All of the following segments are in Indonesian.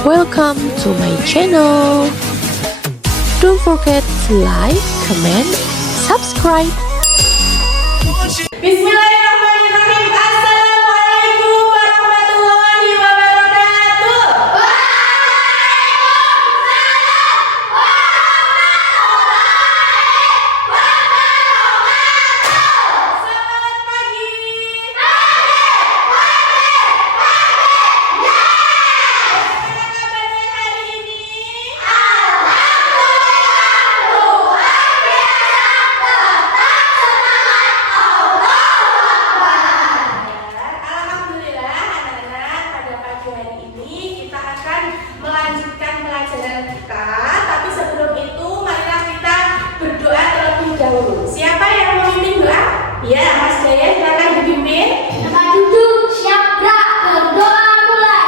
Welcome to my channel. Don't forget to like, comment, subscribe. Bismillahirrahmanirrahim. Assalamualaikum warahmatullahi wabarakatuh. Selamat pagi. Bagaimana kabarnya hari ini? Alhamdulillah anak-anak, pada pagi hari ini kita akan melanjutkan pelajaran kita. Tapi sebelum itu marilah kita berdoa terlebih dahulu. Siapa yang memimpin doa? Ya, Mas Jaya, silakan dipimpin. Tempat duduk, siap gerak, berdoa mulai.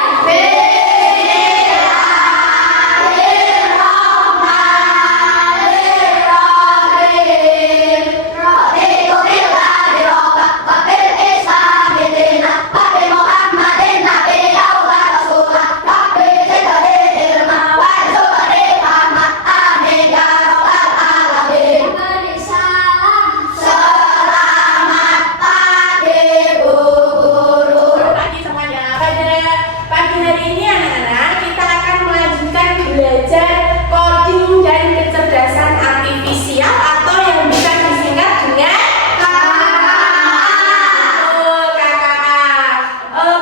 Pagi semuanya. Pada pagi hari ini anak-anak kita akan melanjutkan belajar coding dan kecerdasan artifisial atau yang bisa disingkat dengan KKA.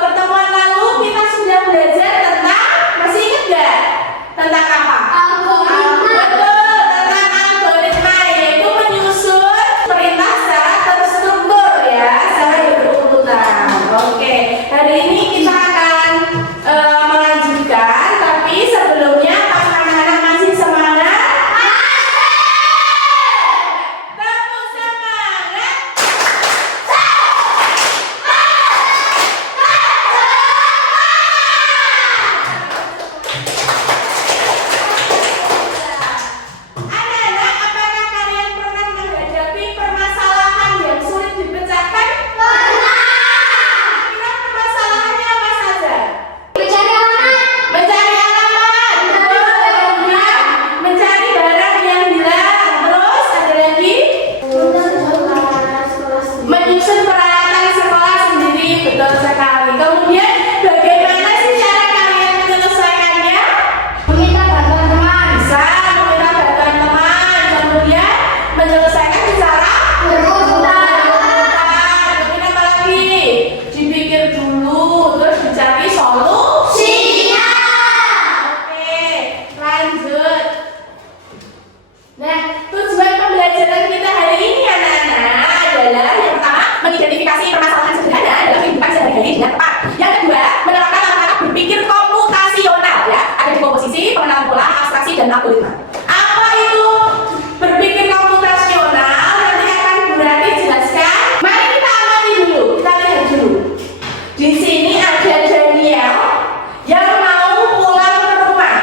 Pertemuan lalu kita sudah belajar tentang, masih ingat nggak? Tentang apa? Betul, tentang algoritma, yaitu menyusun perintah secara terstruktur ya, secara berurutan. Oke, hari ini kita akan melanjutkan, tapi sebelumnya apakah anak-anak masih semangat? Tepuk semangat. Anak-anak, apakah kalian pernah menghadapi permasalahan yang sulit dipecahkan? Kira permasalahannya apa saja? Mencari alamat, kemudian mencari barang yang hilang, terus ada lagi menyusun peralatan sekolah sendiri, betul sekali. Kemudian bagaimana sih cara kalian menyelesaikannya? Meminta bantuan teman. Bisa meminta bantuan teman, kemudian menyelesaikan secara Berurutan. kemudian apa lagi? Dipikir dulu, terus dicari solusi. Oke, lanjut. Nah, tujuan pembelajaran kita hari ini anak-anak adalah yang pertama, mengidentifikasi permasalahan sederhana dalam kehidupan sehari-hari dengan tepat. Yang kedua, menerapkan langkah-langkah berpikir komputasional ya, ada di komposisi, pengenalan pola, abstraksi dan algoritma. Apa itu berpikir komputasional? Nanti akan Bu Rani jelaskan. Mari kita amati dulu, kita lihat dulu. Di sini ada Daniel yang mau pulang ke rumah.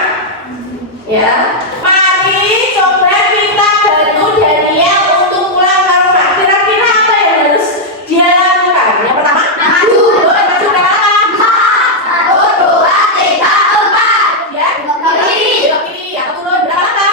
Ya, mari coba kita bantu Daniel untuk pulang ke rumah. Kira-kira apa yang harus dia lakukan? Yang pertama, maju ke apa? Ya, belok kiri, atau turun berapa langkah?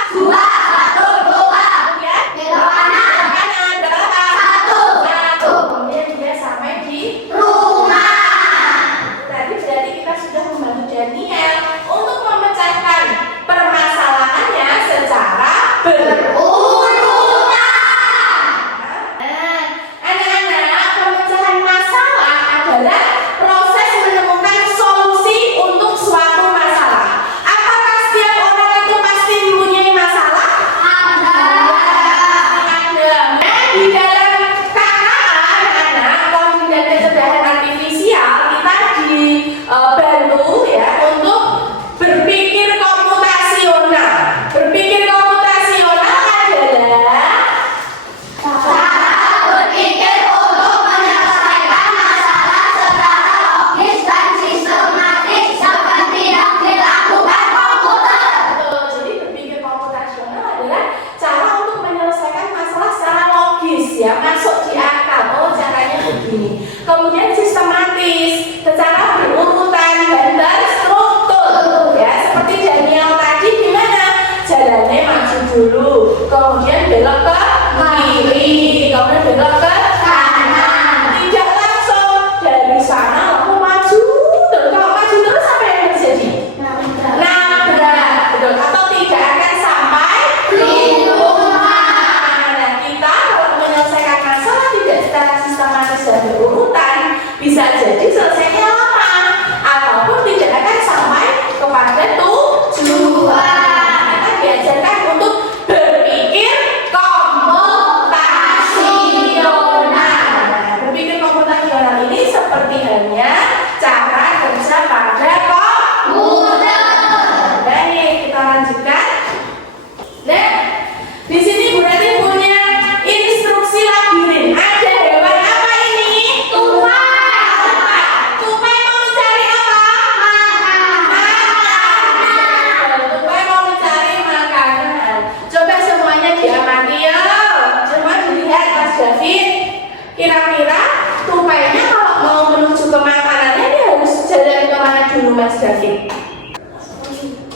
Mas David?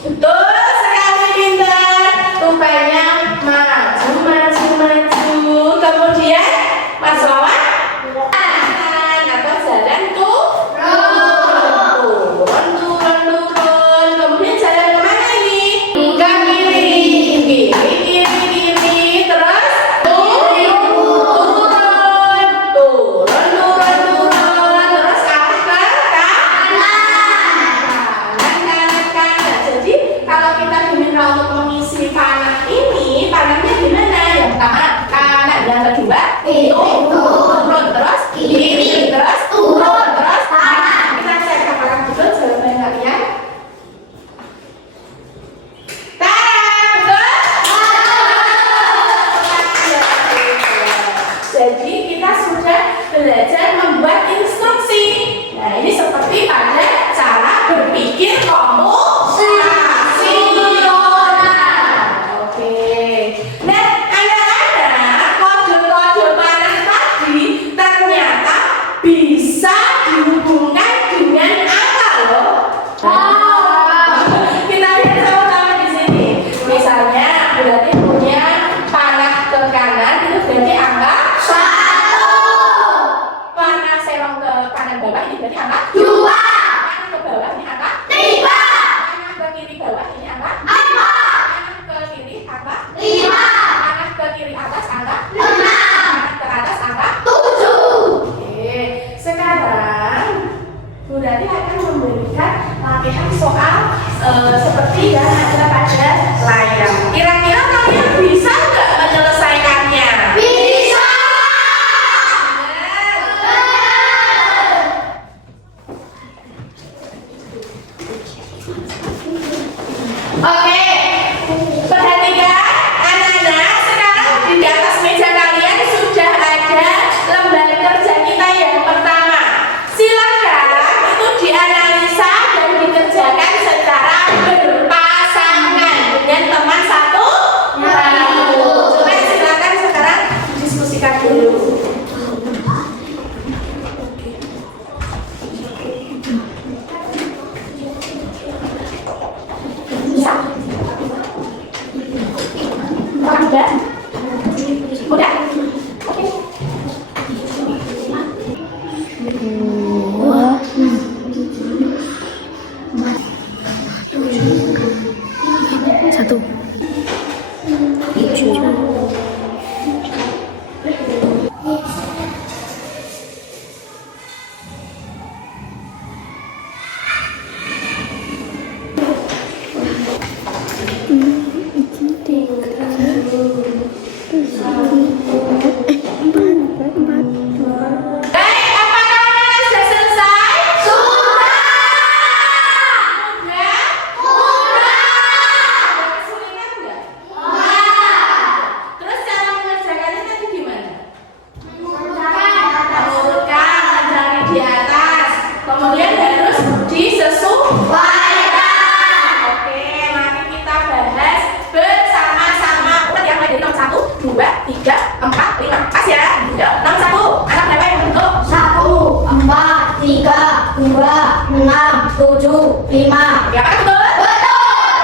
Betul sekali, pintar. Rupanya maju, maju, maju. Kemudian Mas Wawan, atau jalan turun, turun, turun. Kemudian jalan kemana ini? Ke kiri, kiri, kiri, kiri. Terus turun, turun, turun, turun, turun. Terus arah ke kanan, kanan. Jadi kalau kita diminta untuk mengisi panah ini, panahnya gimana? Yang pertama kanan, yang kedua turun, terus kiri, terus turun, terus kanan. Kita cek apakah betul jawaban kalian? Jadi kita sudah belajar membuat instruksi. Nah, ini seperti pada cara berpikir konvensional. Oke. Nah, anak-anak, kode-kode panah tadi ternyata bisa dihubungkan dengan angka loh. Kita lihat sama-sama di sini. Misalnya, berarti punya panah ke kanan itu berarti angka 1. Panah serong ke kanan bawah ini berarti angka 2. Panah ke bawah ini angka 3. Panah ke kiri bawah ini angka 5. Panah ke kiri angka 5. Panah ke kiri atas angka 6. Panah ke atas angka 7. Oke, sekarang Bu Rati akan memberikan latihan soal seperti yang ada pada layar. Kira-kira kalian bisa nggak menyelesaikannya? Bisa. Oke, perhatikan anak-anak, sekarang di atas meja kalian sudah ada lembar kerja kita yang pertama. Silakan itu dianalisa dan dikerjakan secara berpasangan dengan teman satu. Coba silakan sekarang diskusikan dulu. Bisa? Udah? Udah? Oke. Satu. Baik, apakah anak-anak sudah selesai? Sudah. Sudah. Ada kesulitan enggak? Terus cara mengerjakannya tadi gimana? Mengurutkan, mencari di atas, kemudian harus disesuaikan. Oke, mari kita bahas bersama-sama. Udah yang lain nomor 1, 2, 3, 4, 5. Pas ya. Yuk, nomor 1. Anak berapa yang bentuk? 1, 4, 3, 2, 6, 7, 5. Ya, apakah betul? Betul.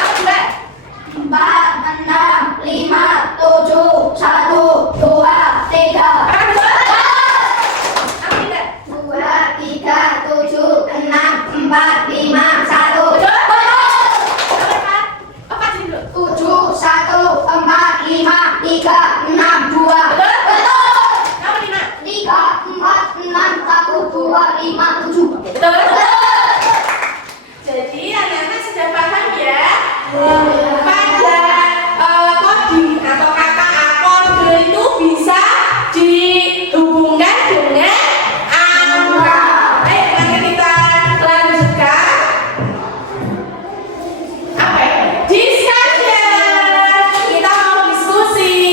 Nomor 2. 4, 6, 5, 7, 1, 2, 3. Apakah betul? Nomor 3. 2, 3, 7, 6, 4, 5, 1. Betul? Betul. Nomor 4. 4 sini dulu. 7, 1, 4, 5, 3, 6, 2. Betul? Betul. Nomor 5. 3, 4, 6, 1, 2, 5, 7. Betul? Betul. Jadi anak-anak sudah paham ya? Pada coding atau kata kode itu bisa dihubungkan dengan angka. Baik, mari kita lanjutkan. Apa ya? Discussion. Kita mau diskusi.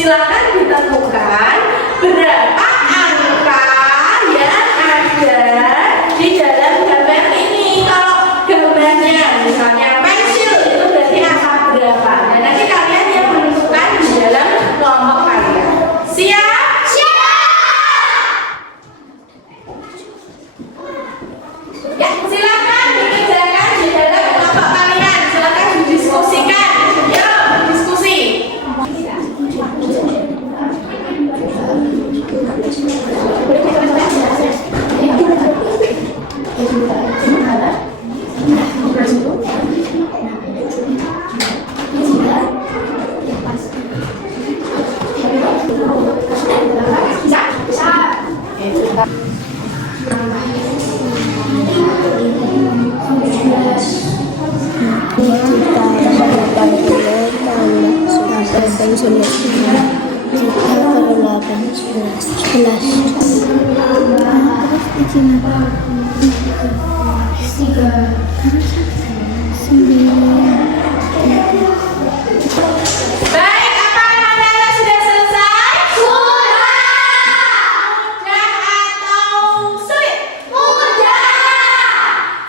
silakan ditentukan berapa angka yang ada di dalam gambar ini. Kalau gambarnya misalnya pensil itu berarti angka berapa? Dan nanti kalian yang menentukan di dalam kelompok kalian. Siap? Ya, silakan dikerjakan di dalam kelompok kalian. Silakan didiskusikan. Yuk, diskusi. Baik, apakah kalian sudah selesai? Mudah atau sulit?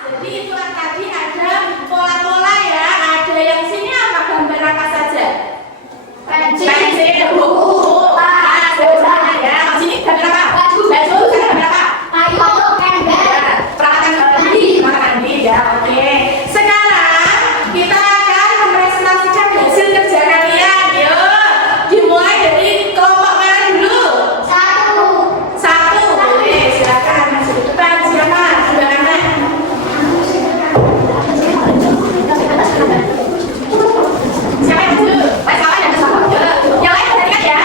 Jadi itu tadi ada pola-pola ya. Ada yang sini apa gambar apa saja? Pensil, buku, ada ya. Sini gambar apa? Baju, gambar apa? Peralatan mandi ya. Oke. Sekarang kita akan mempresentasikan hasil kerja kalian. Yuk, dimulai dari kelompok mana dulu? Satu. Oke, silakan masuk ke depan. Silakan sebelah kanan. Siapa yang dulu? Yang lain perhatikan ya.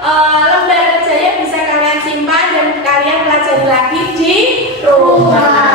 lembar kerjanya bisa kalian simpan dan kalian pelajari lagi di rumah.